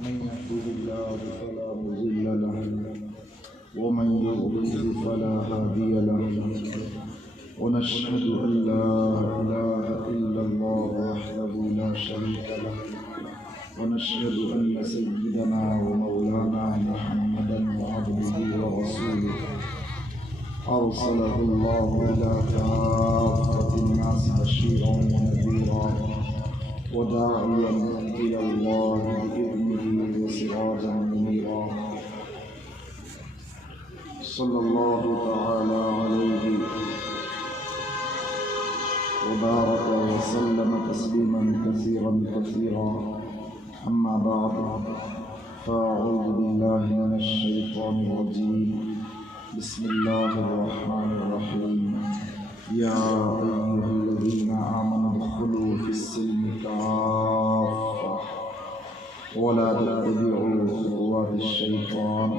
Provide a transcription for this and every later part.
من يهده الله فلا مضل له ومن يضلل فلا هادي له ونشهد أن لا إله إلا الله وحده لا شريك له ونشهد أن سيدنا ومولانا محمدا عبده ورسوله أرسله الله إلى كافة الناس بشيرا ونذيرا وداعيا إلى الله بإذنه وسراجا منيرا صلى الله تعالى عليه وبارك وسلم تسليما كثيرا كثيرا أما بعد فأعوذ بالله من الشيطان الرجيم بسم الله الرحمن الرحيم يا أيها الذين آمنوا ادخلوا في السلم كافة ولا تتبعوا خطوات الشيطان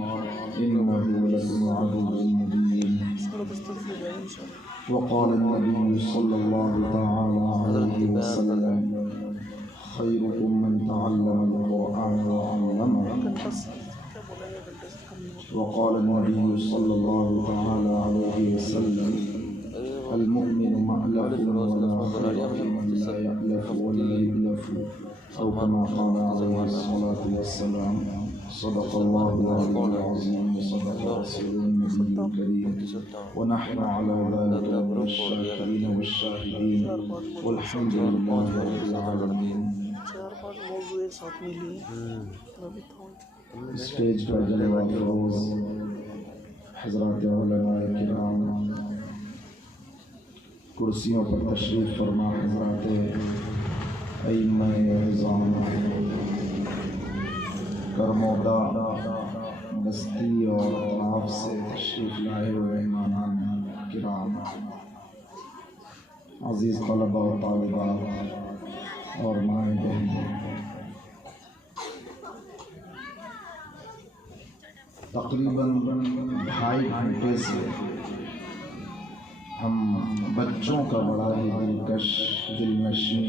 إنه لكم عدو مبين وقال النبي صلى الله تعالى عليه وسلم خيركم من تعلم القرآن وعلمه وقال النبي صلى الله تعالى عليه وسلم المؤمن مألف ولا خير من لا يألف ولا يؤلف أو كما قال عليه الصلاة والسلام صدق الله العلي العظيم وصدق رسوله النبي الكريم ونحن على ذلك من الشاكرين والشاهدين والحمد لله رب العالمين. اسٹیج پر جلوہ افروز حضرات علماء کرام، کرسیوں پر تشریف فرما حضرات ائمہ اعظام، کرمودا بستی اور اطراف سے تشریف لائے ہوئے مہمان کرام، عزیز طلبہ و طالبات اور مائیں بہنیں، تقریباً 2.5 گھنٹے سے ہم بچوں کا بڑا ہی دلکش، دل نشین،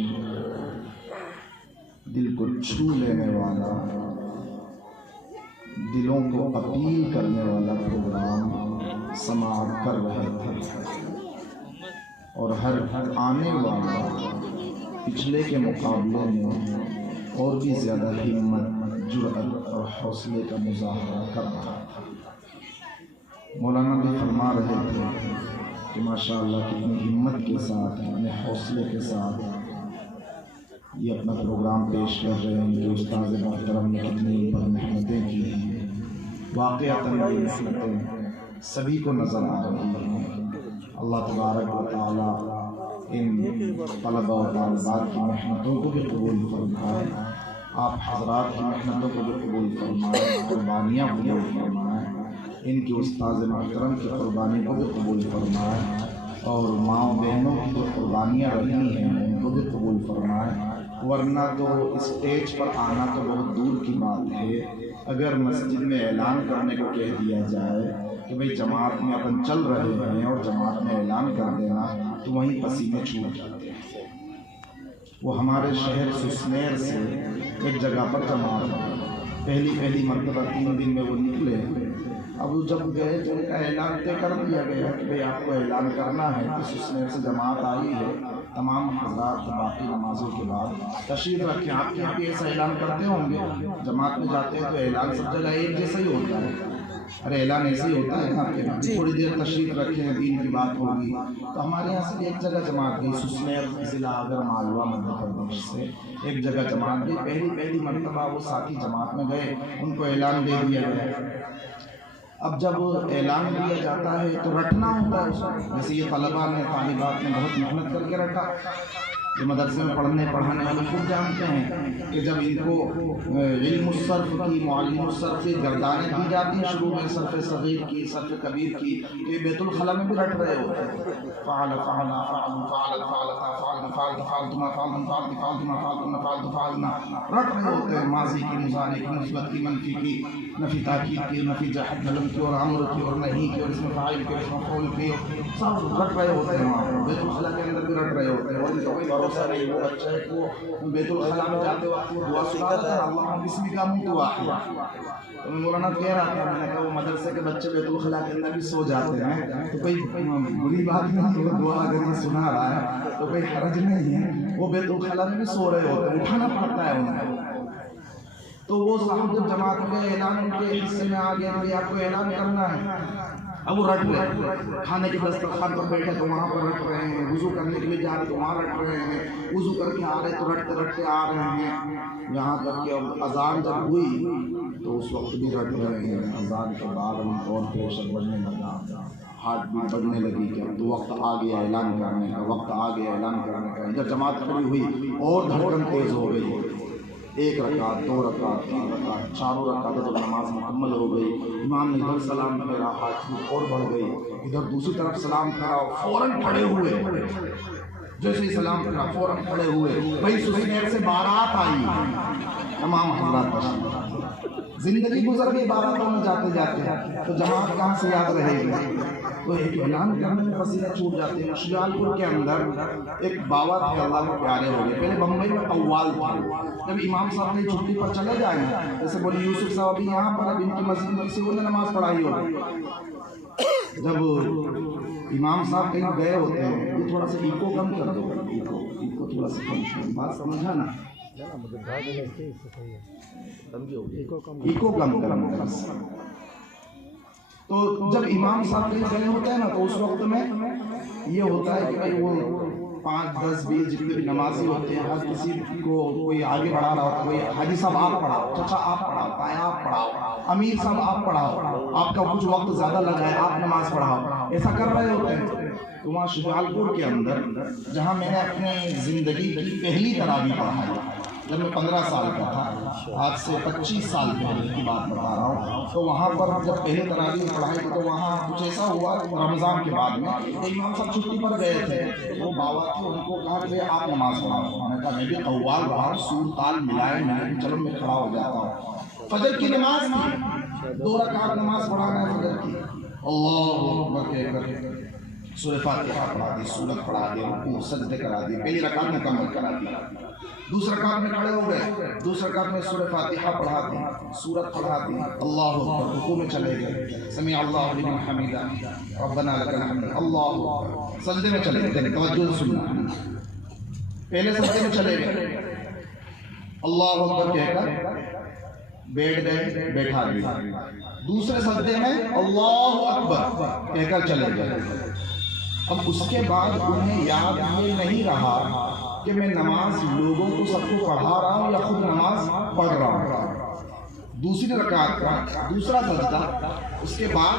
دل کو چھو لینے والا، دلوں کو اپیل کرنے والا پروگرام سماعت کر رہے تھے، اور ہر آنے والا پچھلے کے مقابلے میں اور بھی زیادہ ہمت، جرأت اور حوصلے کا مظاہرہ کر رہا تھا۔ مولانا بھی فرما رہے تھے کہ ماشاءاللہ کتنی ہمت کے ساتھ، اپنے حوصلے کے ساتھ یہ اپنا پروگرام پیش کر رہے ہیں کہ استاد محترم نے کتنی محنتیں کی ہیں، واقعتاً یہ محنتیں سبھی کو نظر آ رہی ہیں۔ اللہ تبارک و تعالیٰ ان طلبہ و طالبات کی محنتوں کو بھی قبول فرمائے، آپ حضرات کی محنتوں کو بھی قبول فرمائے، قربانیاں قبول فرمائے، ان کی استاذ محترم کی قربانی کو بھی قبول فرمائے، اور ماں بہنوں کی جو قربانیاں رہی ہیں ان کو بھی قبول فرمائے۔ ورنہ تو اسٹیج پر آنا تو بہت دور کی بات ہے، اگر مسجد میں اعلان کرنے کو کہہ دیا جائے کہ بھئی جماعت میں اپن چل رہے ہیں اور جماعت میں اعلان کر دینا، تو وہیں پسینے چھوٹ جاتے ہیں۔ وہ ہمارے شہر سسنیر سے ایک جگہ پر جماعت ہوئی، پہلی مرتبہ 3 دن میں وہ نکلے۔ اب جب گئے تو ان کا اعلان طے کر دیا گیا کہ بھئی آپ کو اعلان کرنا ہے کہ سسنیر سے جماعت آئی ہے، تمام حضرات باقی نمازوں کے بعد تشریف رکھیں۔ آپ کے یہاں بھی ایسا اعلان کرتے ہوں گے، جماعت میں جاتے ہیں تو اعلان سب جگہ ایک جیسا ہی ہوتا ہے، ارے اعلان ایسے ہی ہوتا ہے آپ کے یہاں، تھوڑی دیر تشریف رکھیں، دین کی بات ہوگی۔ تو ہمارے یہاں سے ایک جگہ جماعت گئی، سسنیر ضلع آگر مالوہ مدھیہ پردیش سے ایک جگہ جماعت گئی۔ پہلی مرتبہ وہ ساتھی جماعت میں گئے، ان کو اعلان دے دیا گیا۔ اب جب اعلان دیا جاتا ہے تو رٹنا ہوتا ہے، جیسے یہ طلبہ نے، طالبات نے بہت محنت کر کے رکھا۔ جو مدرسے میں پڑھانے والے خود جانتے ہیں کہ جب ان کو علم الصرف کی، معلم الصرف کی گردانیں دی جاتی ہیں شروع میں، صرف صغیر کی، صرف کبیر کی، یہ بیت الخلا میں بھی رٹ رہے ہوتے ہیں، فعل فعلنا فعل فعل فعلتا فعل فعل فعلتما فعلن فعل فعلتما فعلتن فعلت فعلنا، رٹ رہے ہوتے ہیں ماضی کی، مضارع کی، مثبت کی، منفی کی، نفی تاکید کی، نفی جہت علم کی، اور امر کی، اور نہیں کی، اور اس میں فاعل کی، اور اس میں مفعول کی، سب رٹ رہے ہوتے ہیں وہاں بیت الخلا کے اندر بھی رٹ رہے ہوتے ہیں، اور بھروسہ نہیں، وہ بچے کو بیت الخلا میں جاتے وقت وہ دعا سنا رہا تھا، اللہم بسمک اموت واحیا۔ تو مولانا کہہ رہا تھا، میں نے کہا وہ مدرسے کے بچے بیت الخلا کے اندر بھی سو جاتے ہیں تو کوئی بری بات نہیں، وہ دعا اگر یہ سنا رہا ہے تو کوئی حرج نہیں ہے، وہ بیت الخلا میں بھی سو رہے ہوتے ہیں، اٹھانا پڑتا ہے انہیں۔ تو وہ صاحب جب جماعت میں اعلان ان کے حصے میں آ گیا کہ آپ کو اعلان کرنا ہے، اب وہ رٹ رہے، کھانے کے دسترخوان پر بیٹھے تو وہاں پر رٹ رہے ہیں، وضو کرنے کے لیے جا رہے تو وہاں رٹ رہے ہیں، وضو کر کے آ رہے تو رٹتے رٹتے آ رہے ہیں، یہاں تک کہ اب اذان جب ہوئی تو اس وقت بھی رٹ رہے ہیں۔ اذان کے بعد ان کو اور پریشر بڑھنے لگا، ہارٹ بیٹ بڑھنے لگی کہ اب تو وقت آ گیا اعلان کرنے کا، وقت آ گیا اعلان کرنے کا۔ ادھر جماعت کھڑی ہوئی اور دھڑکن تیز ہو گئی، ایک رکعت، دو رکعت، تین رکعت، چاروں رکعت جب نماز مکمل ہو گئی، امام نے ادھر سلام پھیرا، ہاتھ بیٹ اور بڑھ گئی، ادھر دوسری طرف سلام پھیرا، فوراً کھڑے ہوئے، جیسے ہی سلام پھیرا فوراً کھڑے ہوئے۔ بھائی سویڈن سے بارات آئی، تمام حضرات زندگی گزر گئی باراتوں میں جاتے جاتے، تو جماعت کہاں سے یاد رہے گی؟ تو ایک اعلان کرنے میں پسینہ چھوٹ جاتے ہیں۔ شجاع پور کے اندر ایک بابا تھے، اللہ کے پیارے ہو گئے، پہلے بمبئی میں قوال تھے۔ جب امام صاحب نے چھٹی پر چلے جائیں، جیسے بولے یوسف صاحب ابھی یہاں پر، اب ان کی مسجد میں کسی کو نے نماز پڑھائی ہوگی، جب امام صاحب کہیں گئے ہوتے ہیں، یہ تھوڑا سا ایکو کم کر دو، ایکو تھوڑا سا کم کر دو، بات سمجھا نا، ایکو کم کرنا۔ تو جب امام صاحب کہیں گئے ہوتے ہیں نا تو اس وقت میں یہ ہوتا ہے کہ بھائی وہ 5 10 20 جتنے بھی نمازی ہوتے ہیں، ہر کسی کو کوئی آگے بڑھا رہا ہوتا ہے، کوئی حاجی صاحب آپ پڑھاؤ، چچا آپ پڑھاؤ، تایا آپ پڑھاؤ، امیر صاحب آپ پڑھاؤ، آپ کا کچھ وقت زیادہ لگا ہے آپ نماز پڑھاؤ، ایسا کر رہے ہوتے ہیں۔ تو وہاں شجاع پور کے اندر جہاں میں نے اپنی زندگی کی پہلی تراویح پڑھائی، جب میں 15 سال کا تھا، آج سے 25 سال پہلے کی بات بتا رہا ہوں، تو وہاں پر جب پہلی تراویح پڑھائی تو وہاں کچھ ایسا ہوا رمضان کے بعد میں، امام صاحب چھٹی پر گئے تھے، وہ بابا تھے، ان کو کہا کہ آپ نماز پڑھاؤ۔ میں نے کہا میں بھی قوال رہا ہوں، سور تال ملائے، میں نے چلو میں کھڑا ہو جاتا ہوں۔ فجر کی نماز تھی، 2 رکعت نماز پڑھانا ہے فجر کی، اللہ اکبر کہہ کر سورہ فاتحہ پڑھا دی، سورت پڑھا دی، رکوع سجدے کرا دی، پہلی رکعت مکمل کرا دی، دوسری رکعت میں کھڑے ہو گئے، دوسری رکعت میں سورہ فاتحہ پڑھا دی، سورت پڑھا دی، اللہ اکبر، رکوع میں چلے گئے، سمع اللہ لمن حمدہ ربنا لک الحمد، اللہ اکبر، سجدے میں چلے گئے، توجہ سے سننا، پہلے سجدے میں چلے گئے، اللہ اکبر کہہ کر بیٹھ گئے، بیٹھا دیا، دوسرے سجدے میں اللہ اکبر کہہ کر چلے گئے۔ اب اس کے بعد انہیں یاد یہ نہیں رہا کہ میں نماز لوگوں کو سب کو پڑھا رہا ہوں یا خود نماز پڑھ رہا ہوں۔ دوسری رکعت کا دوسرا سجدہ، اس کے بعد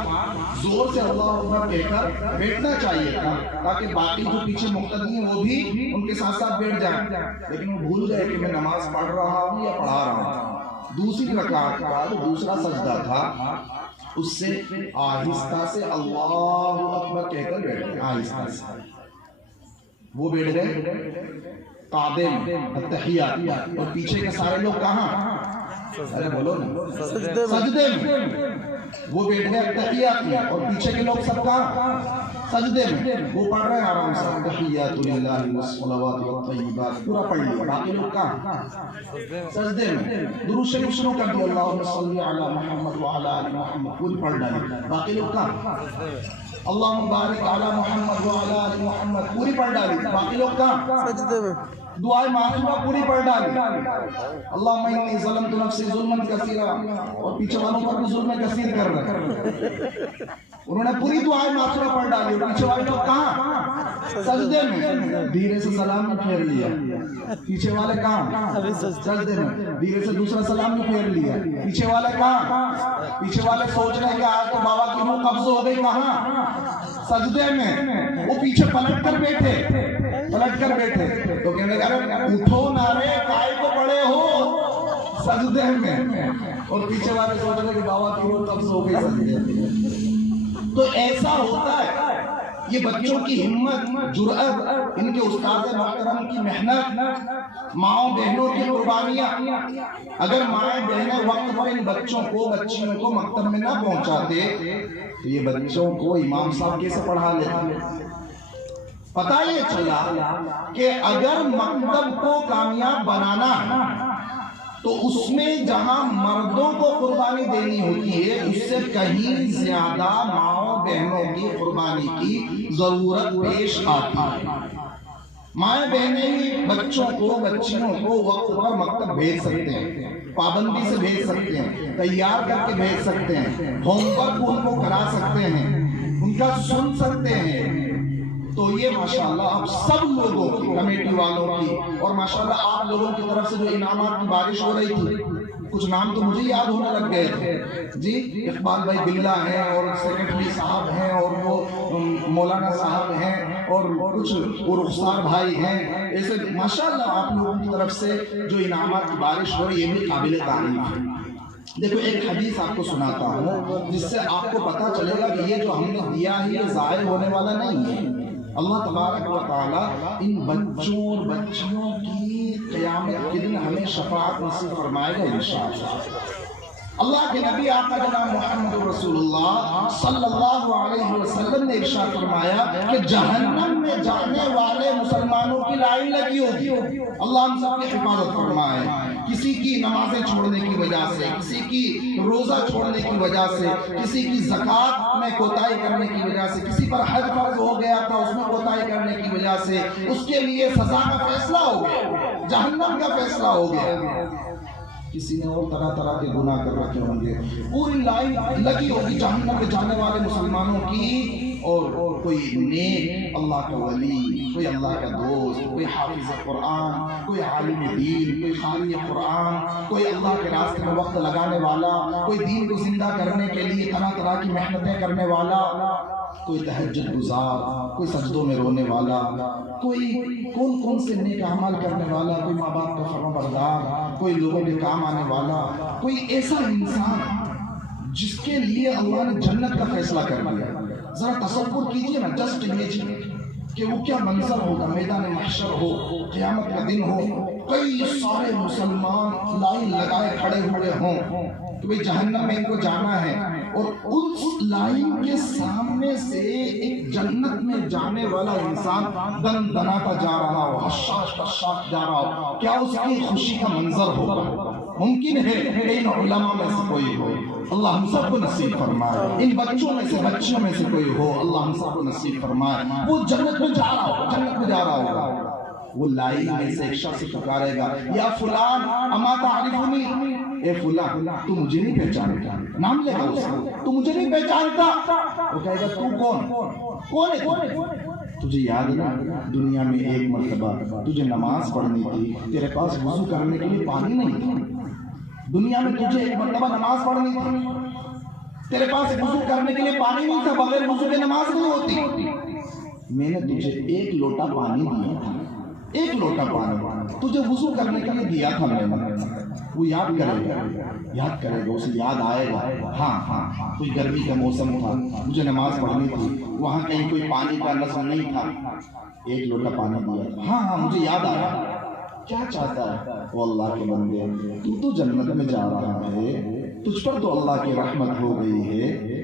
زور سے اللہ اکبر کہہ کر بیٹھنا چاہیے تھا تاکہ باقی جو پیچھے مقتدی ہیں وہ بھی ان کے ساتھ ساتھ بیٹھ جائیں، لیکن وہ بھول گئے کہ میں نماز پڑھ رہا ہوں یا پڑھا رہا ہوں۔ دوسری رکعت کا جو دوسرا سجدہ تھا، اس سے آہستہ سے اللہ اکبر کہہ کر بیٹھ گئے، آہستہ سے وہ بیٹھ گئے قعدے میں التحیات، اور پیچھے کے سارے لوگ کہاں؟ ارے بولو نا، سجدے میں وہ بیٹھ گئے التحیات میں، اور پیچھے کے لوگ سب کہاں؟ سجدے میں، وہ پڑھ رہے ہیں آرام سے التحیات للہ والصلوات والطیبات، پورا پڑھ لیا، باقی لوگ کہاں؟ سجدے میں، درود شریف شروع کر دیا، اللہم صلی علی محمد وعلی آل محمد، پوری پڑھ ڈالی، باقی لوگ کہاں؟ اللہم بارک علی محمد وعلی آل محمد، پوری پڑھ ڈالی، باقی لوگ کہاں؟ سجدے میں، دعائے معصومہ پوری پڑھ ڈالی، اللہم انی ظلمت نفسی ظلما کثیرا، اور پیچھے والوں پر بھی ظلم کثیر کر رہے ہیں، انہوں نے پوری دعائے معصومہ پڑھ ڈالی، پیچھے والے لوگ کہاں؟ سجدے میں، دھیرے سے سلام میں پھیر لیا، پیچھے والے کہاں؟ سجدے میں، دھیرے سے دوسرا سلام میں پھیر لیا، پیچھے والے کہاں؟ پیچھے والے سوچ رہے کہ آج تو بابا کی روح قبض ہو گئی، کہاں؟ سجدے میں، وہ پیچھے پلٹ کر بیٹھے، تو کہنے لگا اٹھو نارے کائے کو پڑے ہو سجدے میں، اور پیچھے والے سوچ رہے کہ بابا کی روح قبض ہو گئی سجدے میں۔ تو ایسا ہوتا ہے، یہ بچوں کی ہمت، جرأت، ان کے استاد محترم کی محنت، ماؤں بہنوں کی قربانیاں، اگر مائیں بہنیں وقت پر ان بچوں کو بچیوں کو مکتب میں نہ پہنچاتے تو یہ بچوں کو امام صاحب کیسے پڑھا لیتے؟ پتہ یہ چلا کہ اگر مکتب کو کامیاب بنانا ہے تو اس میں جہاں مردوں کو قربانی دینی ہوتی ہے اس سے کہیں زیادہ ماؤں بہنوں کی قربانی کی ضرورت پیش آتی ہے۔ مائیں بہنیں ہی بچوں کو بچیوں کو وقت پر مکتب بھیج سکتے ہیں، پابندی سے بھیج سکتے ہیں، تیار کر کے بھیج سکتے ہیں، ہوم ورک ان کو کرا سکتے ہیں، ان کا سن سکتے ہیں۔ تو یہ ماشاءاللہ اب سب لوگوں کی، کمیٹی والوں کی اور ماشاءاللہ آپ لوگوں کی طرف سے جو انعامات کی بارش ہو رہی تھی، کچھ نام تو مجھے یاد ہونے لگ گئے تھے جی، اقبال بھائی بلّہ ہیں اور سیکرٹری صاحب ہیں اور وہ مولانا صاحب ہیں اور کچھ رخسار بھائی ہیں، ایسے ماشاءاللہ آپ لوگوں کی طرف سے جو انعامات کی بارش ہو رہی ہے یہ بھی قابل تعریف ہے۔ دیکھو ایک حدیث آپ کو سناتا ہوں جس سے آپ کو پتہ چلے گا کہ یہ جو ہم نے دیا ہے یہ ضائع ہونے والا نہیں ہے۔ اللہ تبارک و تعالیٰ ان بچوں اور بچیوں کی قیامت کے دن ہمیں شفاعت نصیب فرمائے گا انشاءاللہ۔ اللہ کے نبی آقا جناب محمد رسول اللہ صلی اللہ علیہ وسلم نے ارشاد فرمایا کہ جہنم میں جانے والے مسلمانوں کی لائن لگی ہوگی۔ اللہ ہم سب کی حفاظت فرمائے۔ کسی کی نمازیں چھوڑنے کی وجہ سے، کسی کی روزہ چھوڑنے کی وجہ سے، کسی کی زکوٰۃ میں کوتاہی کرنے کی وجہ سے، کسی پر حج فرض ہو گیا تھا اس میں کوتاہی کرنے کی وجہ سے اس کے لیے سزا کا فیصلہ ہو گیا، جہنم کا فیصلہ ہو گیا۔ کسی نے اور طرح طرح کے گناہ کر رکھے ہوں گے، پوری لائن لگی ہوگی جہنم میں جانے والے مسلمانوں کی، اور کوئی نیک اللہ کا ولی، کوئی اللہ کا دوست، کوئی حافظ قرآن، کوئی عالم دین، کوئی قاری قرآن، کوئی اللہ کے راستے میں وقت لگانے والا، کوئی دین کو زندہ کرنے کے لیے طرح طرح کی محنتیں کرنے والا، کوئی تہجد گزار، کوئی سجدوں میں رونے والا، کوئی کون سے نیک اعمال کرنے والا، کوئی ماں باپ کا فرما بردار، کوئی لوگوں کے کام آنے والا، کوئی ایسا انسان جس کے لیے اللہ نے جنت کا فیصلہ کر دیا۔ ذرا تصور کیجئے نا، جسٹ امیجن کہ وہ کیا منظر ہوگا، میدان محشر ہو، قیامت کا دن ہو، کئی سارے مسلمان لائن لگائے کھڑے ہوئے ہوں کہ بھئی جہنم میں ان کو جانا ہے، اور اس لائن کے سامنے سے ایک جنت میں جانے والا انسان دن دناتا جا رہا ہو، حشاش حشاش جا رہا ہو، کیا اس کی خوشی کا منظر ہوگا؟ ممکن ہے ان علماء میں سے کوئی ہو، اللہ ہم سب کو نصیب فرمائے، ان بچوں میں سے بچیوں میں سے کوئی ہو، اللہ ہم سب کو نصیب فرمائے، وہ جنت میں جا رہا ہو، جنت میں جا رہا ہوگا۔ وہ لائن میں سے ایک شخص پکارے گا، یا فلان اما تعرفنی، اے فلان تو مجھے نہیں پہچانتا، نام لے گا اس کو، تو مجھے نہیں پہچانتا، وہ کہے گا تو کون ہے؟ تجھے یاد نا دنیا میں ایک مرتبہ تجھے نماز پڑھنی تھی، تیرے پاس وضو کرنے کے لیے پانی نہیں تھا، دنیا میں تجھے ایک مرتبہ نماز پڑھنی تھی، تیرے پاس وضو کرنے کے لیے پانی نہیں تھا، بغیر وضو کے نماز نہیں ہوتی، میں نے تجھے ایک لوٹا پانی دیا تھا، ایک لوٹا پانی تجھے وضو کرنے کے لیے دیا تھا میں نے۔ وہ یاد کرے گا، اسے یاد آئے گا، ہاں کوئی گرمی کا موسم تھا، مجھے نماز پڑھنی تھی، وہاں کہیں کوئی پانی کا نظم نہیں تھا، ایک لوٹا پانی دیا تھا، ہاں مجھے یاد آیا۔ کیا چاہتا ہے وہ اللہ کے بندے؟ تو جنت میں جا رہا ہے، تجھ پر تو اللہ کی رحمت ہو گئی ہے،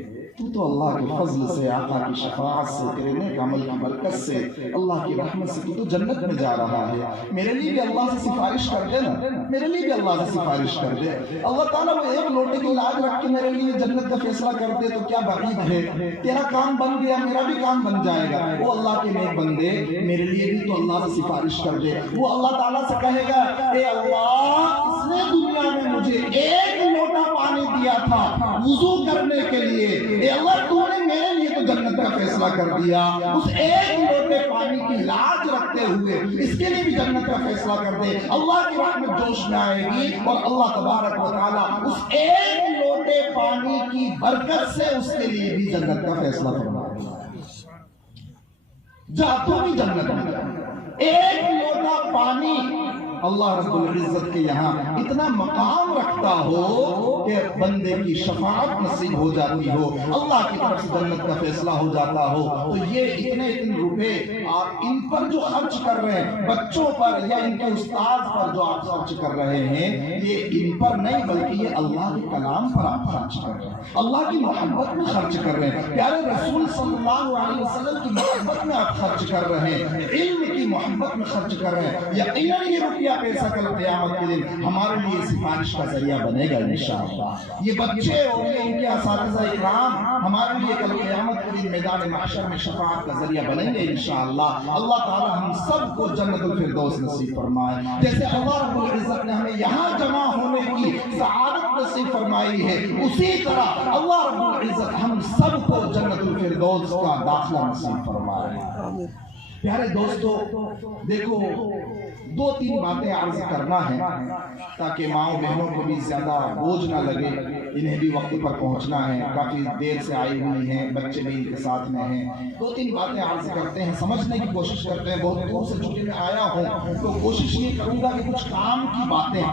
تو اللہ کے فضل سے، آقا کی شفاعت سے، تیرے نیک عمل کی برکت سے، اللہ کی رحمت سے تو جنت میں جا رہا ہے، میرے لیے بھی اللہ سے سفارش کر دے نا، میرے لیے بھی اللہ سے سفارش کر دے۔ اللہ تعالیٰ وہ ایک لوٹے کی لاج رکھ کے میرے لیے جنت کا فیصلہ کر دے تو کیا بعید ہے، تیرا کام بن گیا میرا بھی کام بن جائے گا۔ وہ اللہ کے نیک بندے میرے لیے بھی تو اللہ سے سفارش کر دے، وہ اللہ تعالیٰ سے کہے گا، اے اللہ اس نے دنیا میں مجھے ایک لوٹا پانی دیا تھا وضو کرنے کے لیے، اے اللہ تو نے میرے لیے تو جنت کا فیصلہ کر دیا، اس ایک لوٹے پانی کی لاج رکھتے ہوئے اس کے لیے بھی جنت کا فیصلہ کر دے۔ اللہ کی رحمت جوش میں آئے گی اور اللہ تبارک و تعالیٰ اس ایک لوٹے پانی کی برکت سے اس کے لیے بھی جنت کا فیصلہ فرمائے گا۔ جا تو بھی جنت میں، ایک لوٹا پانی اللہ رب العزت کے یہاں اتنا مقام رکھتا ہو کہ بندے کی شفاعت نصیب ہو جاتی ہو، اللہ کی طرف سے جنت کا فیصلہ ہو جاتا ہو، تو یہ اتنے روپے آپ ان پر جو خرچ کر رہے ہیں، بچوں پر یا ان کے استاد پر جو آپ خرچ کر رہے ہیں، یہ ان پر نہیں بلکہ یہ اللہ کے کلام پر آپ خرچ کر رہے ہیں، اللہ کی محبت میں خرچ کر رہے ہیں، پیارے رسول صلی اللہ علیہ وسلم کی محبت میں آپ خرچ کر رہے ہیں، علم کی محبت میں خرچ کر رہے ہیں۔ یقیناً یہ روپیہ پیسہ کل قیامت کے دن ہمارے لیے سفارش کا ذریعہ بنے گا انشاءاللہ۔ یہ بچے اور ان کے اساتذہ اکرام ہمارے لیے کل قیامت کے دن میدان محشر میں شفاعت کا ذریعہ بنیں گے انشاءاللہ۔ اللہ تعالی ہم سب کو جنت الفردوس نصیب فرمائے، جیسے اللہ رب العزت نے ہمیں یہاں جمع ہونے کی سعادت نصیب فرمائی ہے، اسی طرح اللہ رب العزت ہم سب کو جنت الفردوس کا داخلہ نصیب فرمائے۔ پیارے دوستو، دیکھو دو تین باتیں عرض کرنا ہے تاکہ ماؤں بہنوں کو بھی زیادہ بوجھ نہ لگے، انہیں بھی وقت پر پہنچنا ہے، کافی دیر سے آئی ہوئی ہیں، بچے بھی ان کے ساتھ میں ہیں۔ دو تین باتیں عرض کرتے ہیں، سمجھنے کی کوشش کرتے ہیں۔ بہت دور سے چونکہ میں آیا ہوں تو کوشش یہ کروں گا کہ کچھ کام کی باتیں،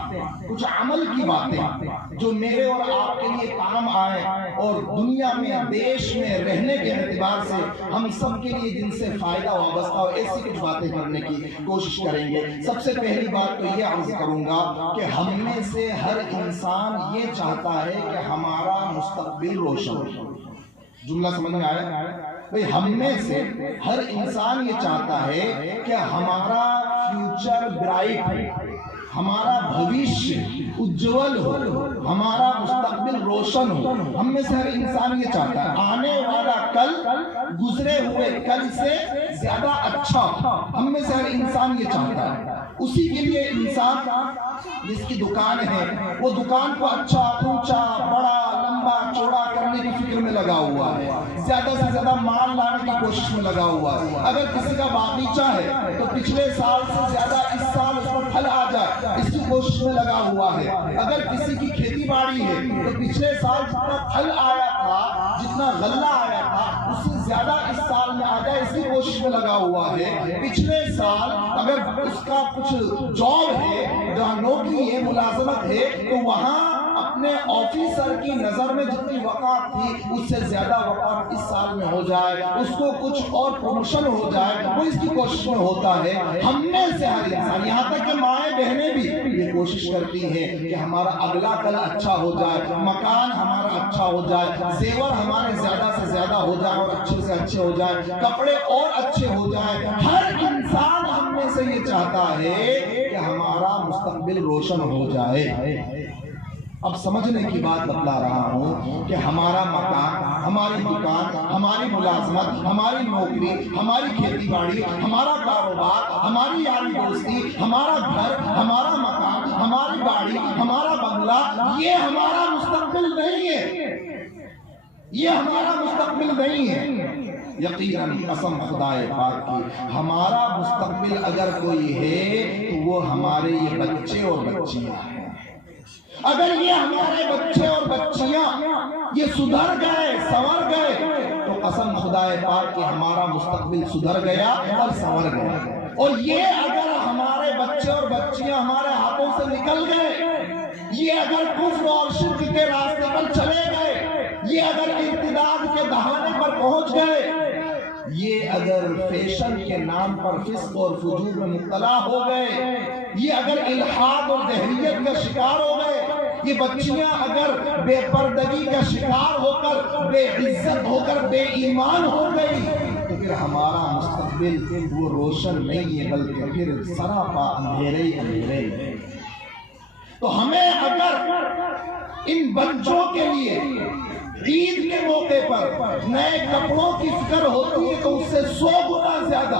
کچھ عمل کی باتیں جو میرے اور آپ کے لیے کام آئے اور دنیا میں دیش میں رہنے کے اعتبار سے ہم سب کے لیے جن سے فائدہ وابستہ ہو، ایسی کچھ باتیں کرنے کی کوشش کریں گے۔ سب سے پہلی بات تو یہ عرض کروں گا کہ ہم میں سے ہر انسان یہ چاہتا ہے کہ ہمارا مستقبل روشن ہو۔ جملہ سمجھ میں آیا؟ بھئی ہم میں سے ہر انسان یہ چاہتا ہے کہ ہمارا فیوچر برائٹ ہو، ہمارا بھویشیہ اجول ہو، ہمارا مستقبل روشن ہو۔ ہم میں سے ہر انسان یہ چاہتا ہے آنے والا کل گزرے ہوئے کل سے زیادہ اچھا ہو۔ ہم میں سے ہر انسان یہ چاہتا ہے۔ اسی کے لیے انسان جس کی دکان ہے وہ دکان کو اچھا، اونچا، بڑا، لمبا، چوڑا کرنے کی فکر میں لگا ہوا ہے، زیادہ سے زیادہ مال لانے کی کوشش میں لگا ہوا ہے۔ اگر کسی کا باغیچہ ہے تو پچھلے سال سے زیادہ اس سال اس پر پھل آ جائے، اس کی کوشش میں لگا ہوا ہے۔ اگر کسی کی کھیتی باڑی ہے تو پچھلے سال جتنا پھل آیا تھا، جتنا غلہ آیا تھا، اس سے زیادہ اس سال میں آ جائے، اس کی کوشش میں لگا ہوا ہے۔ پچھلے سال اگر اس کا کچھ جاب ہے، جہاں نوکری ہے، ملازمت ہے، تو وہاں اپنے آفیسر کی نظر میں جتنی وقار تھی اس سے زیادہ وقار اس سال میں ہو جائے، اس کو کچھ اور پروموشن ہو جائے، وہ اس کی کوشش میں ہوتا ہے۔ ہم میں سے ہر انسان، یہاں تک کہ مائیں بہنیں بھی یہ کوشش کرتی ہیں کہ ہمارا اگلا کل اچھا ہو جائے، مکان ہمارا اچھا ہو جائے، زیور ہمارے زیادہ سے زیادہ ہو جائے اور اچھے سے اچھے ہو جائے، کپڑے اور اچھے ہو جائے۔ ہر انسان ہم میں سے یہ چاہتا ہے کہ ہمارا مستقبل روشن ہو جائے۔ اب سمجھنے کی بات بتلا رہا ہوں کہ ہمارا مکان، ہماری دکان، ہماری ملازمت، ہماری نوکری، ہماری کھیتی باڑی، ہمارا کاروبار، ہماری یاری دوستی، ہمارا گھر، ہمارا مکان، ہماری گاڑی، ہمارا بنگلہ، یہ ہمارا مستقبل نہیں ہے، یہ ہمارا مستقبل نہیں ہے۔ یقیناً قسم خدائے پاک کی، ہمارا مستقبل اگر کوئی ہے تو وہ ہمارے یہ بچے اور بچیاں ہیں۔ اگر یہ ہمارے بچے اور بچیاں یہ سدھر گئے، سنور گئے، تو قسم خدائے پاک کہ ہمارا مستقبل سدھر گیا اور سنور گیا۔ اور یہ اگر ہمارے بچے اور بچیاں ہمارے ہاتھوں سے نکل گئے، یہ اگر کفر اور شرک کے راستے پر چلے گئے، یہ اگر ارتداد کے دہانے پر پہنچ گئے، یہ اگر فیشن کے نام پر فسق اور فجور میں مبتلا ہو گئے، یہ اگر الحاد اور دہریت کا شکار ہو گئے، یہ بچیاں اگر بے پردگی کا شکار ہو کر بے عزت ہو کر بے ایمان ہو گئی، تو پھر ہمارا مستقبل وہ روشن نہیں ہے بلکہ پھر سراپا اندھیرے ہی اندھیرے ہے۔ تو ہمیں اگر ان بچوں کے لیے عید کے موقع پر نئے کپڑوں کی فکر ہوتی ہے تو اس سے 100 گنا زیادہ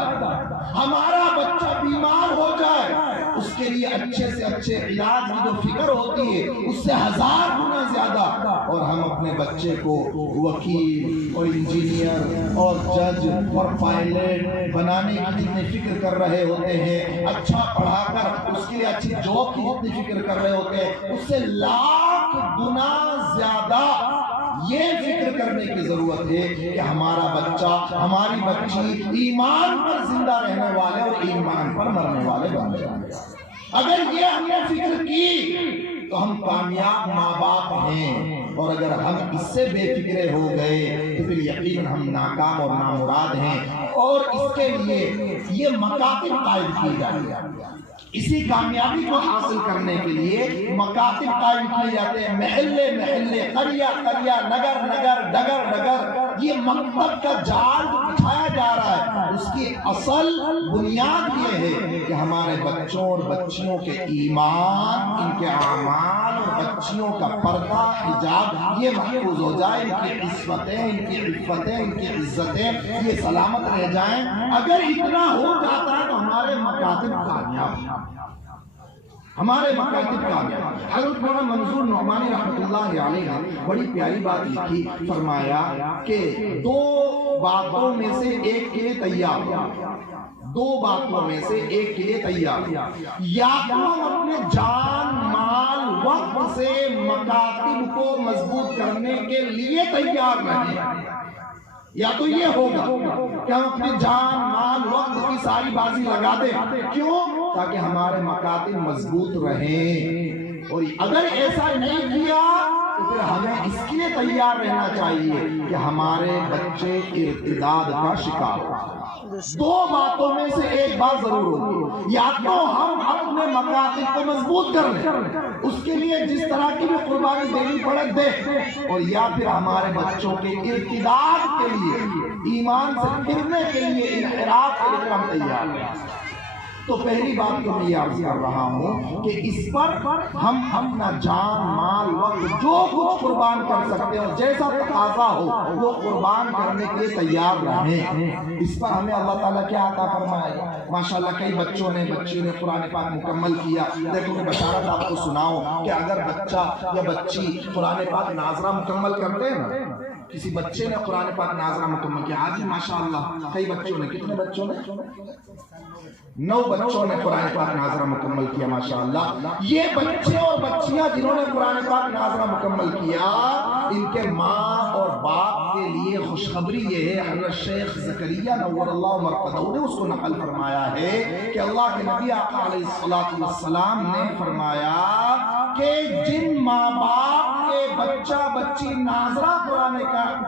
ہمارا بچہ بیمار ہو جائے اس کے لیے اچھے سے اچھے علاج کی جو فکر ہوتی ہے اس سے 1000 گنا زیادہ، اور ہم اپنے بچے کو وکیل اور انجینئر اور جج اور پائلٹ بنانے کی جتنی فکر کر رہے ہوتے ہیں، اچھا پڑھا کر اس کے لیے اچھی جاب کی جتنی فکر کر رہے ہوتے ہیں، اس سے 1,00,000 گنا زیادہ یہ فکر کرنے کی ضرورت ہے کہ ہمارا بچہ، ہماری بچی ایمان پر زندہ رہنے والے اور ایمان پر مرنے والے بن جائیں۔ اگر یہ ہم نے فکر کی تو ہم کامیاب ماں باپ ہیں۔ اور اگر ہم اس سے بے فکرے ہو گئے تو پھر یقیناً ہم ناکام اور نامراد ہیں، اور اس کے لیے یہ مکاتب قائم کی جائے۔ اسی کامیابی کو حاصل کرنے کے لیے مکاتب قائم کیے جاتے ہیں، محلے محلے، قریہ قریہ، نگر نگر، ڈگر ڈگر، یہ مکتب کا جال بچھایا جا رہا ہے۔ اس کی اصل بنیاد یہ ہے کہ ہمارے بچوں اور بچیوں کے ایمان، ان کے اعمال اور بچیوں کا پردہ، حجاب یہ محفوظ ہو جائے، ان کی عصمتیں، ان کی عفتیں، ان کی عزتیں یہ سلامت رہ جائیں۔ اگر اتنا ہو جاتا ہے تو ہمارے مکاتب کامیاب ہیں، ہمارے مکاتب کامیاب۔ حضرت مولانا منظور نعمانی رحمۃ اللہ علیہ نے بڑی پیاری بات لکھی، فرمایا کہ دو باتوں میں سے ایک کے لیے تیار، دو باتوں میں سے ایک کے لیے تیار، یا تو ہم اپنے جان مال وقت سے مکاتب کو مضبوط کرنے کے لیے تیار رہیں، یا تو یہ ہوگا کہ ہم اپنے جان مال وقت کی ساری بازی لگا دیں، کیوں؟ تاکہ ہمارے مکاتب مضبوط رہیں۔ اور اگر ایسا نہیں کیا تو پھر ہمیں اس کے لیے تیار رہنا چاہیے کہ ہمارے بچے ارتداد کا شکار ہوں۔ دو باتوں میں سے ایک بات ضرور ہوگی، یا تو ہم اپنے مکاتب کو مضبوط کر لیں، اس کے لیے جس طرح کی بھی قربانی دینی پڑے دیں، اور یا پھر ہمارے بچوں کے ارتداد کے لیے، ایمان سے پھرنے کے لیے، انحراف کے لیے ہم تیار ہیں۔ تو پہلی بات تو میں یہ عرض کر رہا ہوں کہ اس پر ہم اپنا جان مال وقت جو کچھ قربان کر سکتے ہیں، جیسا تقاضا ہو وہ قربان کرنے کے لیے تیار رہیں۔ اس پر ہمیں اللہ تعالیٰ کیا عطا فرمائے گا۔ ماشاءاللہ کئی بچیوں نے قرآن پاک مکمل کیا۔ لیکن میں بشارت آپ کو سناؤں کہ اگر بچہ یا بچی قرآن پاک ناظرہ مکمل کرتے ہیں نا، کسی بچے نے قرآن پاک ناظرہ مکمل کیا، آج ماشاءاللہ کئی بچوں نے، کتنے بچوں نے؟ 9 بچوں نے قرآن پاک ناظرہ مکمل کیا ماشاءاللہ۔ یہ بچے اور بچیاں جنہوں نے قرآن پاک ناظرہ مکمل کیا، ان کے ماں اور باپ کے لیے خوشخبری یہ ہے، حضرت شیخ زکریا نور اللہ مرقدہ نے اس کو نقل فرمایا ہے کہ اللہ کے نبی آقا علیہ السلام نے فرمایا کہ جن ماں باپ کے بچہ بچی ناظرہ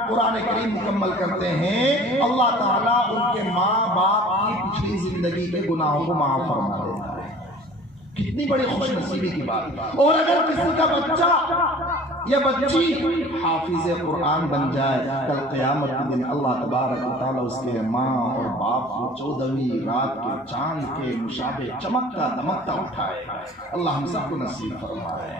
قرآن کریم مکمل کرتے ہیں، اللہ تعالیٰ ان کے ماں باپ کی پچھلی زندگی کے گناہوں کو معاف فرما دیتا ہے۔ کتنی بڑی خوش نصیبی کی بات۔ اور اگر کسی کا بچہ یا بچی حافظ قرآن بن جائے، کل قیامت کے دن اللہ تبارک و تعالیٰ اس کے ماں اور باپ کو 14ویں رات کے چاند کے مشابہ چمکتا دمکتا اٹھائے گا۔ اللہ ہم سب کو نصیب فرمائے۔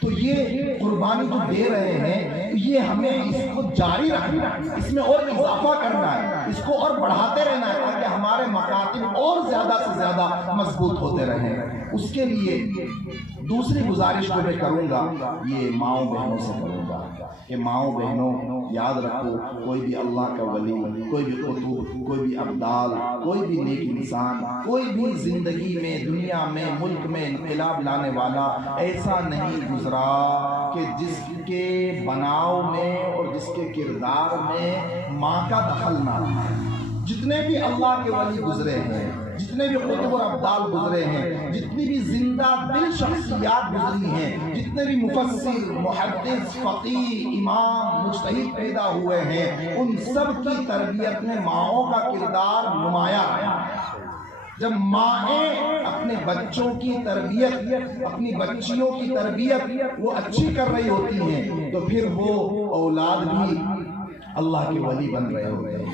تو یہ قربانی جو دے رہے ہیں، یہ ہمیں اس کو جاری رکھنا ہے، اس میں اور اضافہ کرنا ہے، اس کو اور بڑھاتے رہنا ہے تاکہ ہمارے مکاتب اور زیادہ سے زیادہ مضبوط ہوتے رہیں۔ اس کے لیے دوسری گزارش کو میں کروں گا، یہ ماؤں بہنوں سے کروں گا کہ ماؤں بہنوں یاد رکھو، کوئی بھی اللہ کا ولی، کوئی بھی قطب، کوئی بھی ابدال، کوئی بھی نیک انسان، کوئی بھی زندگی میں، دنیا میں، ملک میں انقلاب لانے والا ایسا نہیں گزرا کہ جس کے بناؤ میں اور جس کے کردار میں ماں کا دخل نہ ہو۔ جتنے بھی اللہ کے ولی گزرے ہیں، جتنے بھی قطب اور ابدال گزرے ہیں، جتنی بھی زندہ دل شخصیات گزری ہیں، جتنے بھی مفسر، محدث، فقیہ، امام، مجتہد پیدا ہوئے ہیں، ان سب کی تربیت میں ماؤں کا کردار نمایاں ہے۔ جب مائیں اپنے بچوں کی تربیت، اپنی بچیوں کی تربیت وہ اچھی کر رہی ہوتی ہیں، تو پھر وہ اولاد بھی اللہ کے ولی بن رہے ہوتے ہیں۔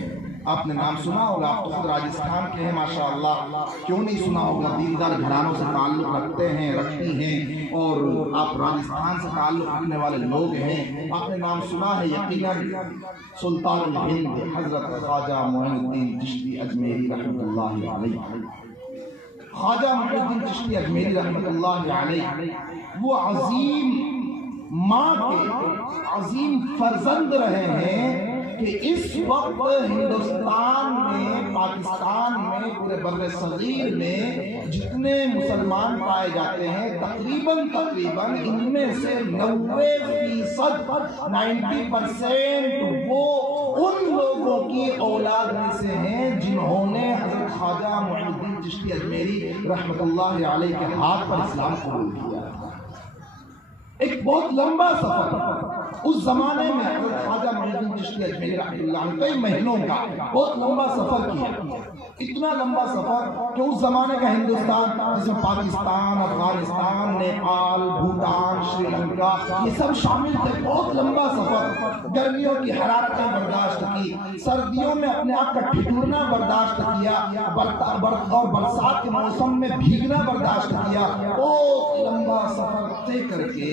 آپ نے نام سنا ہوگا، آپ تو خود راجستھان کے ہیں ماشاءاللہ، کیوں نہیں سنا ہوگا؟ دیندار گھرانوں سے تعلق رکھتے ہیں، رکھتی ہیں، اور آپ راجستھان سے تعلق رکھنے والے لوگ ہیں۔ آپ نے نام سنا ہے یقیناً سلطان الہند حضرت خواجہ معین الدین چشتی اجمیری رحمۃ اللہ علیہ۔ خواجہ معین الدین چشتی اجمیری رحمۃ اللہ علیہ وہ عظیم ماں کے عظیم فرزند رہے ہیں کہ اس وقت ہندوستان میں، پاکستان میں، پورے بر صغیر میں جتنے مسلمان پائے جاتے ہیں، تقریباً ان میں سے 90% وہ ان لوگوں کی اولاد میں سے ہیں جنہوں نے حضرت خواجہ معین الدین چشتی اجمیری رحمۃ اللہ علیہ کے ہاتھ پر اسلام قبول کیا۔ ایک بہت لمبا سفر، اس زمانے میں حضرت خواجہ معین الدین چشتی اجمیری رحمۃ اللہ علیہ کئی مہینوں کا بہت لمبا سفر کیا، اتنا لمبا سفر کہ اس زمانے کا ہندوستان جس میں پاکستان، افغانستان، نیپال، بھوٹان، سری لنکا یہ سب شامل تھے، بہت لمبا سفر، گرمیوں کی حرارتیں برداشت کی، سردیوں میں اپنے آپ کا ٹھٹورنا برداشت کیا، اور برسات کے موسم میں بھیگنا برداشت کیا، بہت لمبا سفر طے کر کے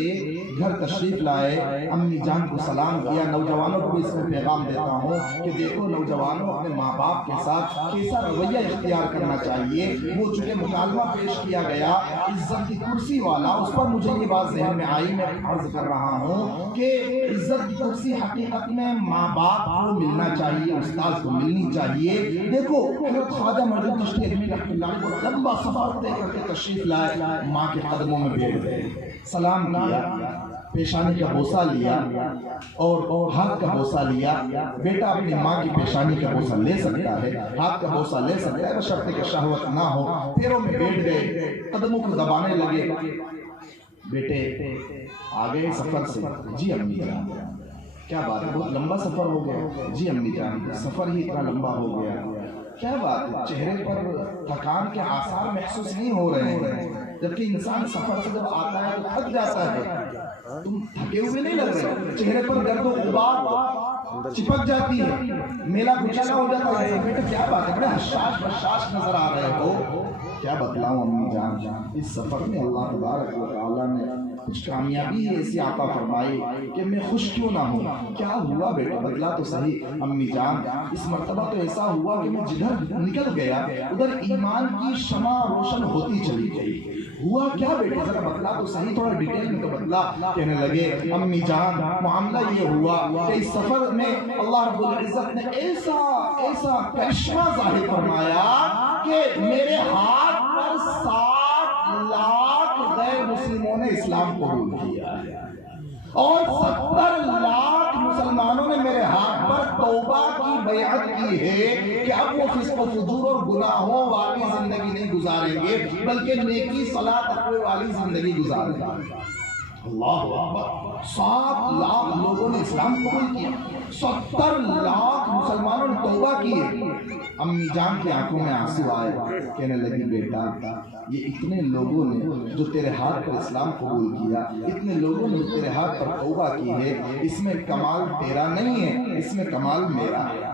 گھر تشریف لائے، امی جان کو سلام کیا۔ نوجوانوں کو اس میں پیغام دیتا ہوں کہ دیکھو نوجوانوں اپنے ماں باپ کے ساتھ کیسا رویہ اختیار کرنا چاہیے۔ وہ چونکہ مکالمہ پیش کیا گیا عزت کی کرسی والا، اس پر مجھے یہ بات ذہن میں آئی، میں عرض کر رہا ہوں کہ عزت کی کرسی حقیقت میں ماں باپ کو ملنا چاہیے، استاد کو ملنی چاہیے۔ دیکھو حضرت خواجہ معین الدین چشتی اجمیری رحمۃ اللہ علیہ کو لمبا سفر طے کر کے تشریف لائے، ماں کے قدموں میں بیٹھ گئے، سلام کیا، پیشانی کا بوسہ لیا اور ہاتھ کا بوسہ لیا۔ بیٹا اپنی ماں کی پیشانی کا بوسہ لے سکتا ہے، ہاتھ کا بوسہ لے سکتا ہے، بشرطے کہ شہوت نہ ہو۔ پیروں میں بیٹھ گئے، قدموں کو دبانے لگے۔ بیٹے آ گئے سفر سے؟ جی امی جان۔ کیا بات ہے، بہت لمبا سفر ہو گیا؟ جی امی جان، سفر ہی اتنا لمبا ہو گیا۔ کیا بات ہے، چہرے پر تھکان کے آثار محسوس نہیں ہو رہے ہیں؟ جبکہ انسان سفر سے جب آتا ہے تو تھک جاتا ہے، تم تھکے ہوئے نہیں لگ رہے، چہرے پر گرد و غبار چپک جاتی ہے، میلا کچلا ہو جاتا ہے۔ بیٹا کیا بات ہے، بڑے حشاش بشاش نظر آ رہے ہو۔ کیا بتلاؤں امی جان، اس سفر میں اللہ تبارک و تعالیٰ نے کچھ کامیابی ایسی عطا فرمائی کہ میں خوش کیوں نہ ہوں۔ کیا ہوا بیٹا، بدلا تو صحیح امی جان۔ اس مرتبہ تو ایسا ہوا کہ میں جدھر نکل گیا ادھر ایمان کی شمع روشن ہوتی چلی گئی۔ ہوا کیا بیٹے، ذرا بتلا تو صحیح، تھوڑا ڈیٹیل میں تو بتلا۔ کہنے لگے امی جان معاملہ یہ ہوا کہ اس سفر میں اللہ رب العزت نے ایسا کرشمہ ظاہر فرمایا کہ میرے ہاتھ پر 60 لاکھ غیر مسلموں نے اسلام قبول کیا اور 70 لاکھ مسلمانوں نے میرے ہاتھ پر توبہ کی بیعت کی ہے کہ اب وہ فسق و فجور اور گناہوں والی زندگی نہیں گزاریں گے بلکہ نیکی صلاح تقوی والی زندگی گزاریں گے۔ اللہ اکبر، 7 لاکھ لوگوں نے اسلام قبول کیا، 70 لاکھ مسلمانوں نے توبہ کی ہے۔ امی جان کی آنکھوں میں آنسو آئے، کہنے لگی بیٹا یہ اتنے لوگوں نے جو تیرے ہاتھ پر اسلام قبول کیا، اتنے لوگوں نے جو تیرے ہاتھ پر توبہ کی ہے، اس میں کمال تیرا نہیں ہے، اس میں کمال میرا ہے۔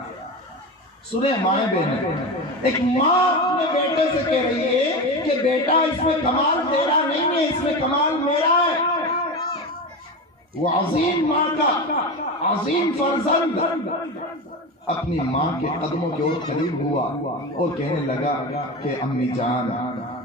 سنیں مائیں بہنیں، ایک ماں اپنے بیٹے سے کہہ رہی ہے کہ بیٹا اس میں کمال تیرا نہیں ہے، اس میں کمال میرا ہے۔ وہ عظیم ماں کا عظیم فرزند اپنی ماں کے قدموں کے اور قریب ہوا اور کہنے لگا کہ امی جان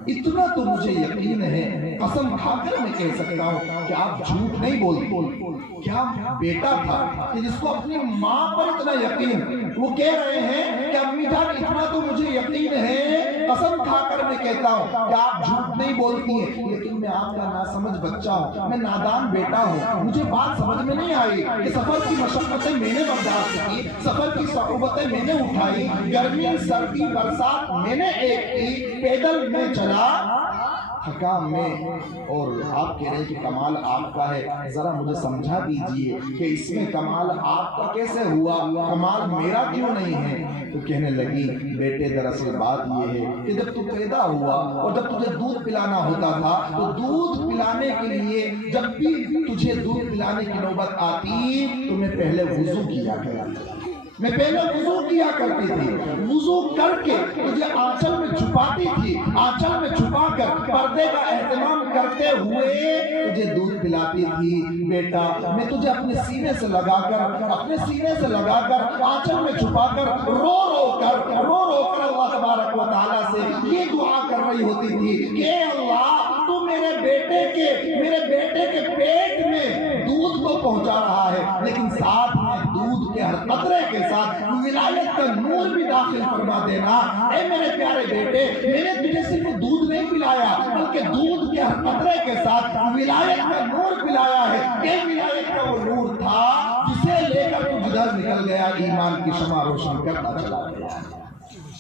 اتنا تو مجھے یقین ہے، قسم کھا کر میں کہہ سکتا ہوں کہ آپ جھوٹ نہیں بولتے۔ کیا بیٹا تھا کہ جس کو اپنی ماں پر اتنا یقین، وہ کہہ رہے ہیں کہ امی جان اتنا تو مجھے یقین ہے، قسم کھا کر میں کہتا ہوں کہ آپ جھوٹ نہیں بولتی ہیں، لیکن میں آپ کا ناسمجھ بچہ ہوں، میں نادان بیٹا ہوں، مجھے بات سمجھ میں نہیں آئی کہ سفر کی مشقتیں میں نے برداشت کی، سفر کی صعوبتیں میں نے اٹھائی، گرمی سردی برسات میں نے ایک کی، پیدل میں چلا حکام میں، اور آپ کہہ رہے ہیں کہ کمال آپ کا ہے، ذرا مجھے سمجھا دیجئے کہ اس میں کمال آپ کا کیسے ہوا، کمال میرا کیوں نہیں ہے؟ تو کہنے لگی بیٹے دراصل بات یہ ہے کہ جب تو پیدا ہوا اور جب تجھے دودھ پلانا ہوتا تھا تو دودھ پلانے کے لیے جب بھی تجھے دودھ پلانے کی نوبت آتی تو میں پہلے وضو کیا کرتی، میں پہلے وضو کیا کرتی تھی، وضو کر کے تجھے آنچل میں چھپاتی تھی، آنچل میں چھپا کر پردے کا اہتمام کرتے ہوئے تجھے دودھ پلاتی تھی۔ بیٹا میں تجھے اپنے سینے سے لگا کر آنچل میں چھپا کر رو رو کر اللہ تبارک و تعالیٰ سے یہ دعا کر رہی ہوتی تھی کہ اللہ تو میرے بیٹے کے پیٹ میں دودھ کو پہنچا رہا ہے، لیکن ساتھ میں دودھ کے ہر قطرے کے ساتھ ولایت کا نور بھی داخل فرما دینا۔ اے میرے پیارے بیٹے، میں نے تجھے صرف دودھ نہیں پلایا بلکہ دودھ کے ہر قطرے کے ساتھ ولایت کا نور پلایا ہے۔ یہ ولایت کا وہ نور تھا جسے لے کر تو جدھر نکل گیا ایمان کی شمع روشن کرتا چلا گیا۔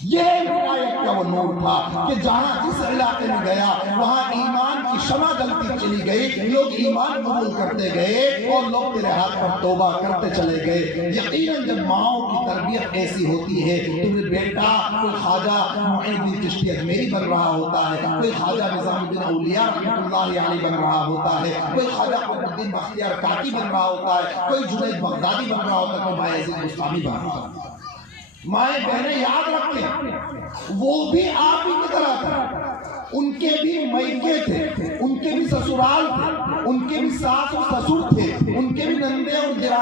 یہ ہدایت کا وہ نور تھا کہ جہاں جس علاقے میں گیا وہاں ایمان کی شمع جلتی چلی گئی، لوگ ایمان قبول کرتے گئے اور لوگ تیرے ہاتھ پر توبہ کرتے چلے گئے۔ یقیناً جب ماؤں کی تربیت ایسی ہوتی ہے، تمہیں بیٹا کوئی خواجہ معین الدین چشتی اجمیری بن رہا ہوتا ہے، کوئی خواجہ نظام الدین اولیاء رحمۃ اللہ علیہ بن رہا ہوتا ہے، کوئی خواجہ قطب الدین بختیار کاکی بن رہا ہوتا ہے، کوئی جنید بغدادی بن رہا ہوتا ہے، کوئی بایزید بستامی بن رہا ہوتا ہے۔ مائیں بہنیں یاد رکھیں، وہ بھی آپ ہی کی طرح تھے، ان کے بھی میکے تھے، ان کے بھی سسرال تھے، ان کے بھی ساس و سسر تھے، ان کے بھی نندے اور گرانے